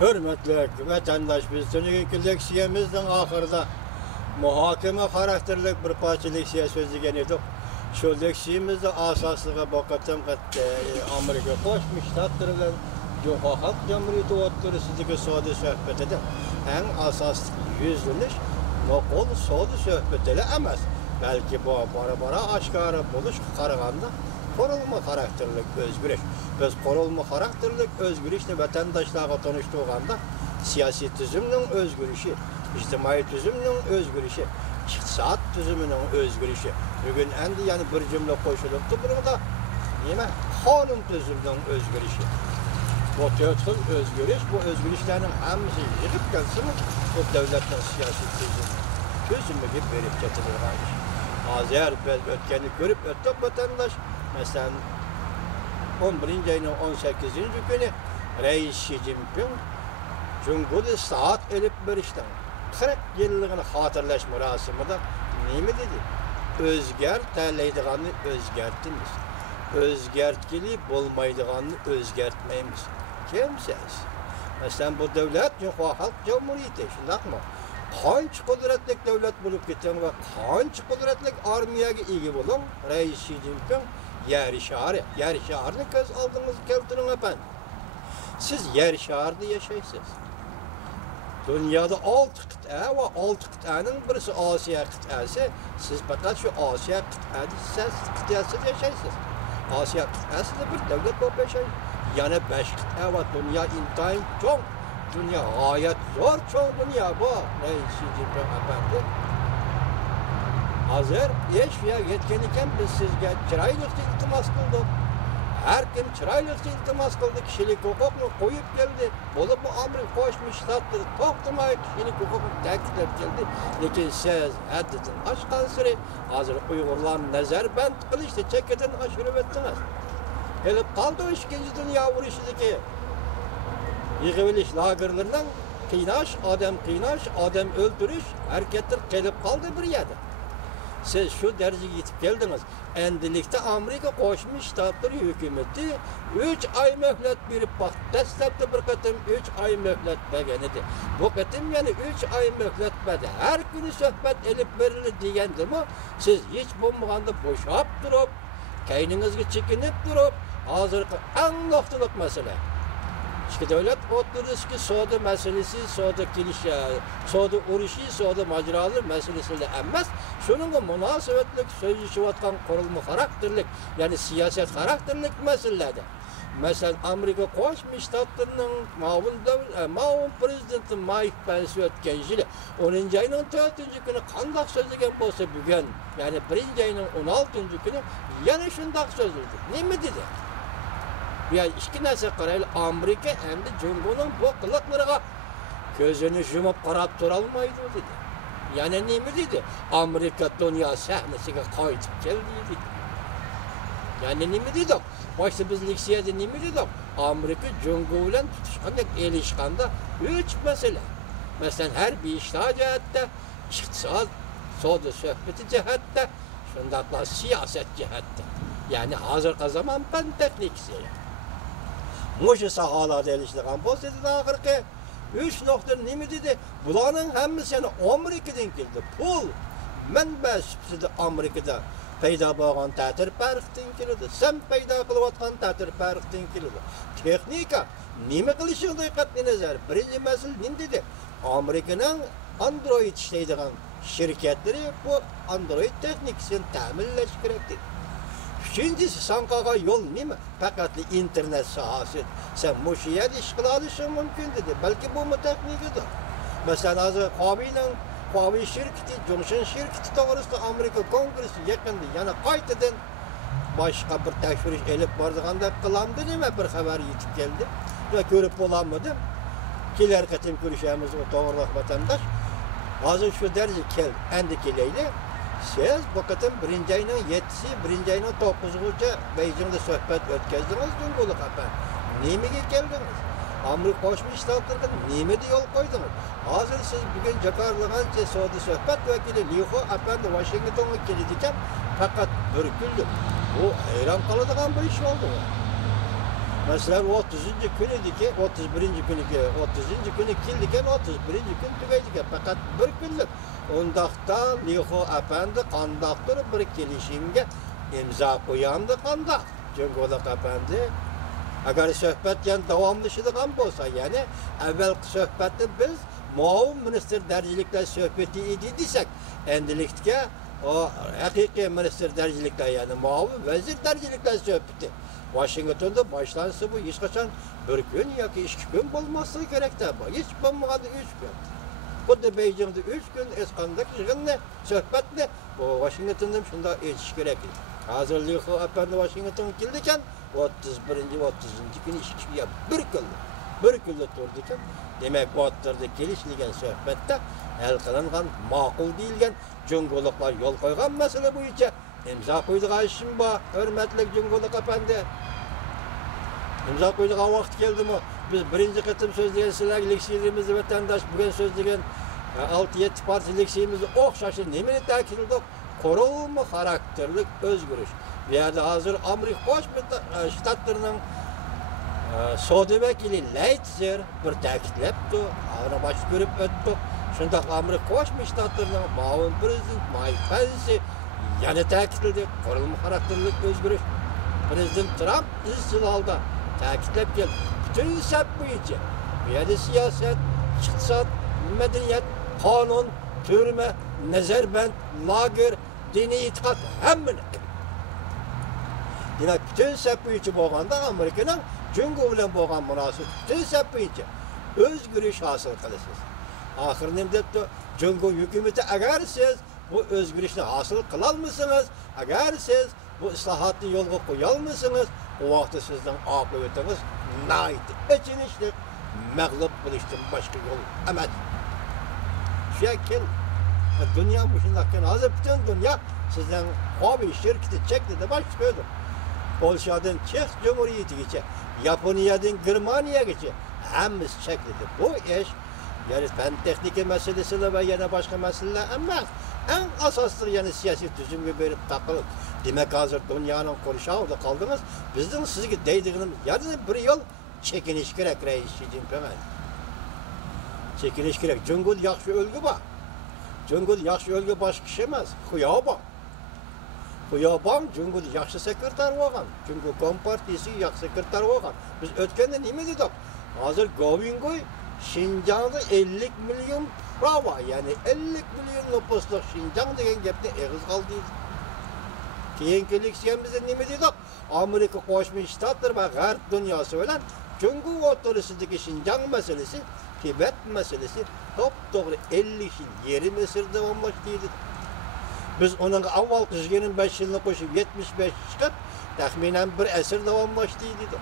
Hürmetli vatandaş, biz sonraki leksiyemizden ahırda muhakeme karakterlik bir parça leksiye sözlügen edik. Şu leksiyemizde asaslığa bakatam Amerika koşmuş tattırılan Cumhuriyet Halk Cumhuriyeti oturusundaki soğudu sohbeti de en asas yüzlünüş nokol soğudu sohbetiyle emez. Belki bu bara aşkarı buluş karaganda korulma karakterlik özgürüş. Biz korulma karakterlik özgürüşle vatandaşlarla tanıştığında siyasi tüzümün özgürüşü, ictimai tüzümün özgürüşü, iktisat tüzümünün özgürüşü. Bugün endi yani bir cümle koşuluptu burada. Nime? Kanun tüzümünün özgürüşü. Bu tüzüm özgürüş, bu özgürüşlerin hepsi yığıp gelsin bu devletin siyasi tüzümü gibi verip getirilir. Azer ötkenlik görüp öttek vatandaş mesela 11. ayının 18. günü Reis Xi Jinping Cumhuriyet saat elip verişten 40 yıllığını hatırlaş murasimida nemi dedi? Özgertəleydiğanı özgertimiz. Özgertkili bolmaydiğanı özgertmeyimiz. Kimsiz? Mesela bu devlet Cumhuriyet Halk Cumhuriyeti, şundak mı? Qancha qudratlik devlet bulup ketgan va qancha qudratlik armiyaga ega bo'lgan Reis Xi Jinping yer sharni ko'z oldingizga keltiring efendim. Siz yer sharida yashaysiz. Dunyoda 6 qit'a va 6 qit'aning birisi Osiyo qit'asi. Siz faqat shu Osiyo qit'asida yashaysiz. Osiyo qit'asida bir davlat bo'lib yashaysiz. Yana 5 qit'a va dunyo intayin cho'ng. Dünya gayet zor çoğun dünya bu. Reis Xi Jinping efendi. Hazır eşya yetkeniken biz sizge çıraylıkça iltimas kıldık. Her kim çıraylıkça iltimas kıldı. Kişilik hukukunu koyup geldi. Olup bu Amerika koşmuş sattırı. Toktumay kişilik hukukunu teklif geldi. Lekin siz hadditin aşkan sıra hazır Uygurların nezerbent kılıçtı. Çekeden aşırı ettiniz. Gelip kaldı o 2. Dünya vuruşudaki yığıveliş lagerlerinden adam öldürüş, hareketler gelip kaldı bir yerde. Siz şu dereceye yetip geldiniz. Endilikte Amerika Koşmuş Ştatları hükümeti 3 ay mühlet verip bak. Destekte bir katım 3 ay mühlet beğenidi. Bu katım yani 3 ay mühlet verdi. Her günü sohbet elip verilir diyendi mi? Siz hiç bulmağında boşap durup, kendinizge çekinip durup, hazırki en noktalık mesele. İşte devlet oturuşki soğudu meselesi, soğudu kilişi, soğudu uruşi, soğudu maceralı meselesiyle emmez. Şunun münasebetlik sözcüsü vatkan korulma karakterlik, yani siyaset karakterlik meselelerde. Mesela Amerika Koşmuş Ştatlarının mağun prezidenti Mike Pence ötken jili 10. ayının 4. günü kandak sözlügen bolsa bugün, yani 1. ayının 16. günü yana şundak sözlüdü. Ne mi dedi? Ya iki narsa qaraylı Amerika endi Cumhuriyet'in bu qılıqlarına gözünü yumup qarab turalmaydı dedi. Yani nemi dedi? Amerika dünya sahnesiga qaytib keldi dedi. Yani nemi dedi? Başta biz leksiyada nemi dedi? Amerika Cumhuriyet bilan tutuşqanda elishqanda 3 mesele. Mesela her bir iştah cihatte, iqtisod, savdo sohbeti cihatte, shundaqla siyoset cihatte. Yani hazırki zaman ben tekniksiya. Muşu sahalarda eliştiren bu dedi ahırki 3 nokta nemi dedi? Bulanın hemmisi yani Amerika'dan geldi. Pul, mənbə sübsidi Amerika'da payda bolğan ta'tir farqdan keladi. Sen payda qılıbatqan ta'tir farqdan keladi. Texnika nima qilishini diqqatni nazar. Birinci masala nima dedi? Amerika'nın Android işleydigan şirketleri bu Android texnikasini ta'minlash kerak dedi. Üçüncüsü sankaga yol nima? Fakat internet sahası. Sen muşiyat iş kılalışın mümkün dedi. Belki bu mu teknikidir? Mesela hazır Huawei şirketi, Johnson şirketi doğrusu Amerika Kongresi yakındı. Yani kaytıdan başka bir tekşiriş elip vardığında kılandı nima bir haber yetip geldi. Ve görüp olamadım. Kiler katım görüşemiz o doğruluk vatandaş. Hazır şu derece kel, endikileyle. Siz bu katım 1. ayının 7'si, 1. ayının 9'uca Beijing'de sohbet ötkezdiniz Cumhuriyet efendim. Nemiye geldiniz? Amerika Koşmuş Ştatları'na nemede yol koydunuz? Hazır siz bugün Jakarta'dan Suudi sohbet vekili Liho efendi Washington'a gelirken fakat bir güldü. Bu hayran kalacağın bir iş oldu. Mesela 30. günü ki 31. günü ki 30. günü kildiken 31. gün tügeydiken fakat bir günlük. Ondaqda Liho Efendi qandaqdır bir kelişimge imza qo'yandi qandaq. Jungulaq Efendi agar söhbət yani davamlışıdığan bolsa yani evvelki söhbətdə biz muavin minister dərəcəliklə söhbəti idi desək endilikdə o həqiqi minister dərəcəliklə yani muavin vəzir dərəcəliklə söhbəti Washington'da başlansa bu hiç kaçan bir gün ya ki 2 gün olması gerek de bu. Hiç bulmadı 3 gün. Bu da Beijing'de 3 gün eskandak yığınla söhbətle o Washington'da şunda yetiş gerek. Hazırlığı Efendi Washington geldikken 31. 30. gün işkiye bir gün durdukken demek bu atlarda gelişligen söhbette el kılıngan makul değilgen Junguluklar yol koygan mesele bu içe imza koyduğu işim bu hürmetli Junguluk Efendi imza koyduğu vakit geldi mi biz birinci kıtım sözleyen sizler leksiyemizi vatandaş bugün sözleyen 6-7 parti leksiyemizi okşaşı nemini takip edildik korunma karakterlik özgürüş. Bir yerde hazır Amerika Birleşik Ştatlarının Soğudu vekili Leitzer bir takiplepti, ağına baş görüp öttü. Şunda Amerika Birleşik Ştatlarının muavin prezident Mike Pence yani takipledi, korunma karakterlik özgürüş. Prezident Trump istilhalda takiplep geldi. Bütün hesap bu içi. Bir yerde siyaset, iktisat, medeniyet, kanun, türme, nezerbent, lager, dini itikat hemmini. Demek bütün seppi içi boğanda Amerika'nın Jungo bilen boğan münasip bütün seppi içi özgürüş hasıl kılırsınız. Ahirinde de Jungo hükümeti eğer siz bu özgürüşü hasıl kılalmışsınız, eğer siz bu ıslahatlı yolga koyalmışsınız, o vakti sizden akıbetiniz naiti, içinişlik, mağlup buluştum başka yol emez. Şekil, dünya bu şimdiden hazır bütün dünya sizden hobi şirketi çekti de başlıyordu. Polşa'dan Çek Cumhuriyeti geçe, Japonya'dan Germaniya geçe, hemiz çekildi. Bu iş, yani fen tekniki meselesiyle ve yine başka meseleler ama en asaslı yani siyasi düzümü verip takılıp. Demek hazır dünyanın konuşağında kaldınız, bizden sizge değdiğiniz yani bir yol çekiniş gerek reis Xi Jinping'e. Çekiniş gerek. Cungul yaxşı ölgü var. Cungul yaxşı ölgü baş kişi emez, Xuyabang. Xuyabang Jungul yaxşı sekreter olgan. Çünkü Kompartiyasi yaxşı sekreter olgan. Biz ötkende nime dedik? Hazır Govingoy Şinjan'da 50 milyon prava yani 50 milyon nüfusluk Şinjan degen gepni eğiz kaldı. Keyinkilik siyemizde nime dedik? Amerika Birleşik Ştatları ve Garp dünyası bilen Cungu otorisizdeki Şinjan meselesi, Tibet meselesi doğru 50 yıl yeri Mısır devamlaştıydı. Biz onun avval 25 yılını koşup 75 çıkıp tahminen bir esir devamlaştıydı.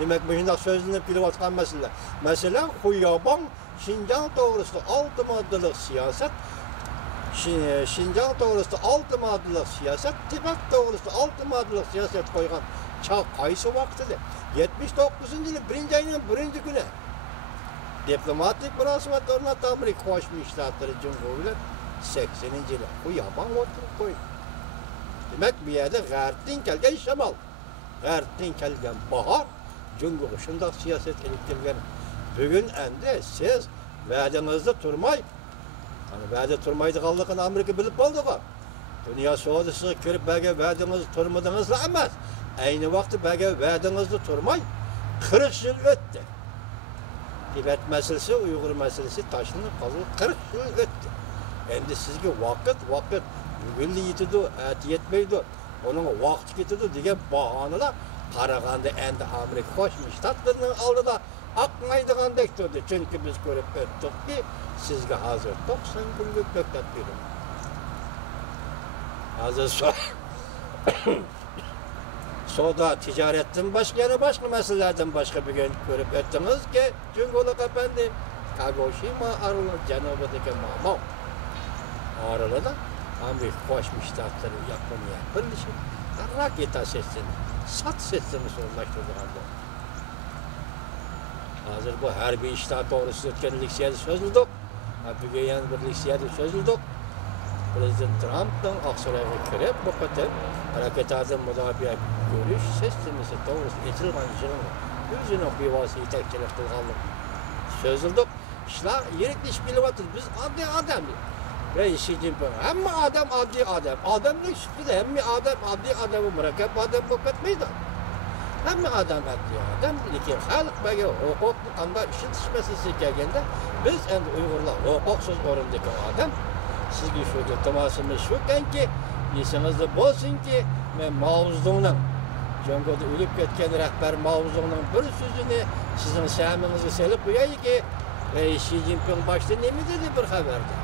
Demek bu şimdi sözünü pilovatkan mesele. Mesela Xuyabang Şinjan doğrusu 6 maddelik siyaset, Şinjan doğrusu 6 maddelik siyaset, Tibet doğrusu 6 maddelik siyaset koygan çağ kaysı vaktidir. 79. yılı 1. ayının 1. günü. Diplomatik münasebet ornattı Amerika Birleşik Ştatları Cumhuriyeti 80. yılı Xuyabang oturup koydu. Demek bir yerde G'arbdan kelgan şamal, G'arbdan kelgan bahar, Jungo şundak siyaset elip kelgan. Bugün endi siz va'danızda turmay, va'da turmaydiganligini Amerika bilib qoldi. Dünya sodasini ko'rib belki va'danızda turmadingizlar emas. Ayni vaqtda belki va'danızda turmay 40 yıl o'tdi. Tibet meselesi, Uyghur meselesi taşınıp kaldı. 40 yıl o'tdi. Endi sizge vaqt bugün yetidi, ati yetmeydi. Onun vaqti ketidi degan bahonalar qaraganda endi Amerika Birleşik Ştatlarının oldida aqmaydigandek turdi. Çünkü biz ko'rib o'tdikki, sizga hozir 90 kunlik möhlet berildi. Hozir soda ticaretten başka meselelerden başka bir gün görüp ettiniz ki Junguluk Efendi Kagoshima arılı Janub'daki Mamo arılı da Amerika Birleşik Ştatları Japonya birleşip raketa sesini, sat sesini sorunlaştırdılar. Hazır bu harbiy işler doğrusu ötken leksiyada sözüldük. Bugün yani bir leksiyada sözüldük. Prezident Trump'dan Aksaray'a kirib bu kadar hareketlerden müdafaa görüş sistemisi doğrusu etilgan jığın özüne bevasi yetekçilik kılganlık sözüldük. İşler yerik iş bilip atır. Biz adli adam. Ve Xi Jinping hem adam adli adam. Adam ne şüphede hem adam adli adamı mürekkep adam bu katmaydı. Hem adam adli adam. Lekin halk böyle hukuklu kanda işitişmesi gelgende biz endi Uygurlar hukuksuz orundaki adam sizge şu iltimasımız şuken ki esinizde bolsun ki men Mao Zedong'un Jöngo'da ölüp ketken rehber Mao Zedong'un bir sözünü sizin sahibinize selip koyayı ki Xi Jinping başta ne mi dedi bir haberde?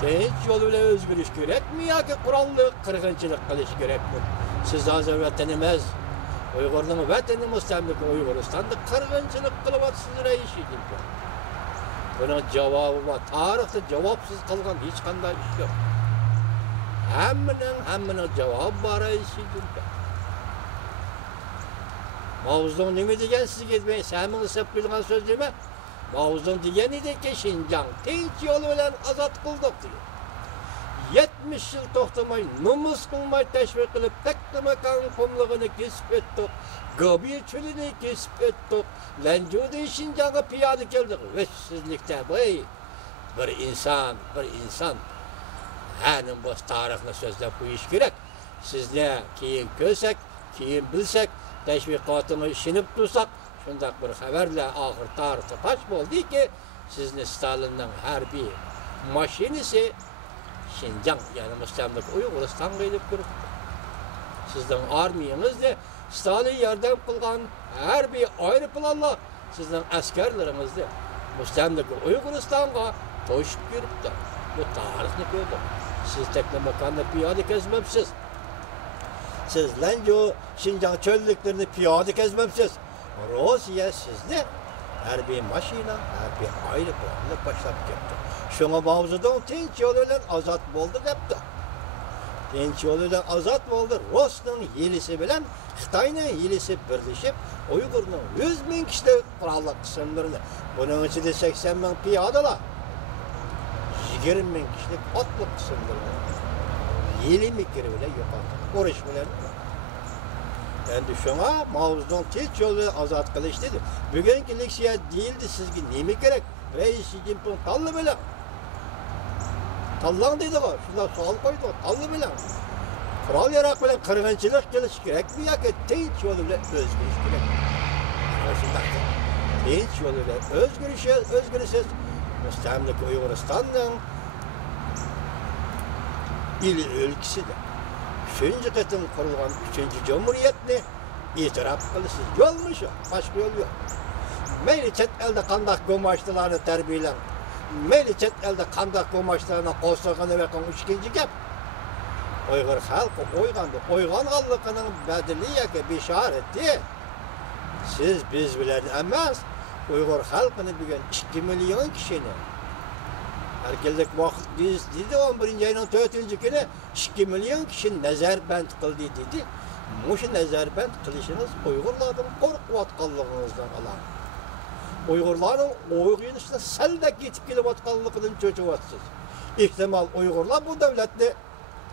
Tinch yolu ile özgürlük gerek mi ya ki kurallı kırgınçılık kılış gerek mi? Siz azı vatanımız, Uygurluğun vatanı müstemlik Uyguristan'da kırgınçılık kılıvatsız Xi Jinping. Bunun cevabı var. Tarihte cevapsız kalgan hiç kanday iş yok. Hemminin cevabı var Xi Jinping. Mao Zedong ne mi degen siz gitmeyin, sahibiniz hep bilgen söz değil mi? Mao Zedong degen idi ki Şinjan tinch yolu bilen azat kıldık diyor. 70 yıl toxtamay, numus kılmay teşvik kılıp Teklimekan kumluğunu kesip ettik. Gobi çölünü kesip ettik. Lencu'da Şinjan'a piyade geldik. Ve sizlikte bir insan. Hanım bu tarihini sözlep bu iş gerek. Sizle keyin kösek, keyin bilsek, teşvikatını işinip dursak, şundak bir haberle ahir tarihte kaç oldu ki sizni Stalin'den harbiy maşinisi Şinjan yani müstemlik Uyguristan'a gelip girip sizden armiyanız da Stalin yardım kılgan harbiy ayrı planla sizden askerleriniz de müstemlik Uyguristan'a toşup girip de bu tarihini gördüm. Siz Teklimekan'da piyade gezmemsiz. Siz Lencu Şinjan çöllüklerini piyade gezmemsiz. Rusya sizde harbiy maşina, harbiy ayrı planla başlap yaptı. Şuna Mao Zedong tinch yoluyla azat oldu depti. Tinch yoluyla azat oldu. Rus'nın yelisi bilen Xitay'nın yelisi birleşip Uygur'nun 100 bin kişilik kurallı kısımlarını bunun içinde 80 bin piyadalar 20 bin kişilik atlı kısımlarını yeli mikri bile yok artık. Oruç bilen endi şuna Mao Zedong tinch yoluyla azat kılıç dedi. Bugünkü leksiya değildi sizge nemi gerek? Xi Jinping tallı bilen tallan dedi o, şundan sual koydu o, tallı bilen. Kural yarak bilen kırgınçılık geliş gerek mi ya ki tinch yoluyla özgürüş gerek. Tinch yoluyla özgürüşüz, müstemlik Uyguristan'ın ili ülkesidir. Üçüncü kıtım kurulgan 3. Cumhuriyetini itiraf kılısız yolmuş o, başka yol yok. Meyli çet elde kandak gomaçlılarını terbiyeler. Meyli çet elde kandak gomaçlarına koşturganı ve kan üçüncü gep. Uygur halkı oygan halkının bedeliye bişareti. Siz biz bilen emez. Uygur halkını bugün 2 milyon kişinin. Erkelik vakit biz dedi 11. ayının 4. günü 2 milyon kişinin nezarband kıldı dedi. Muşu nezarband kılışınız Uygurlardan korkvatkanlığınızdan alan. Uygurların oyun işte selde gitip gelip atkanlıkının çocuğu atsız. İhtimal Uygurlar bu devletli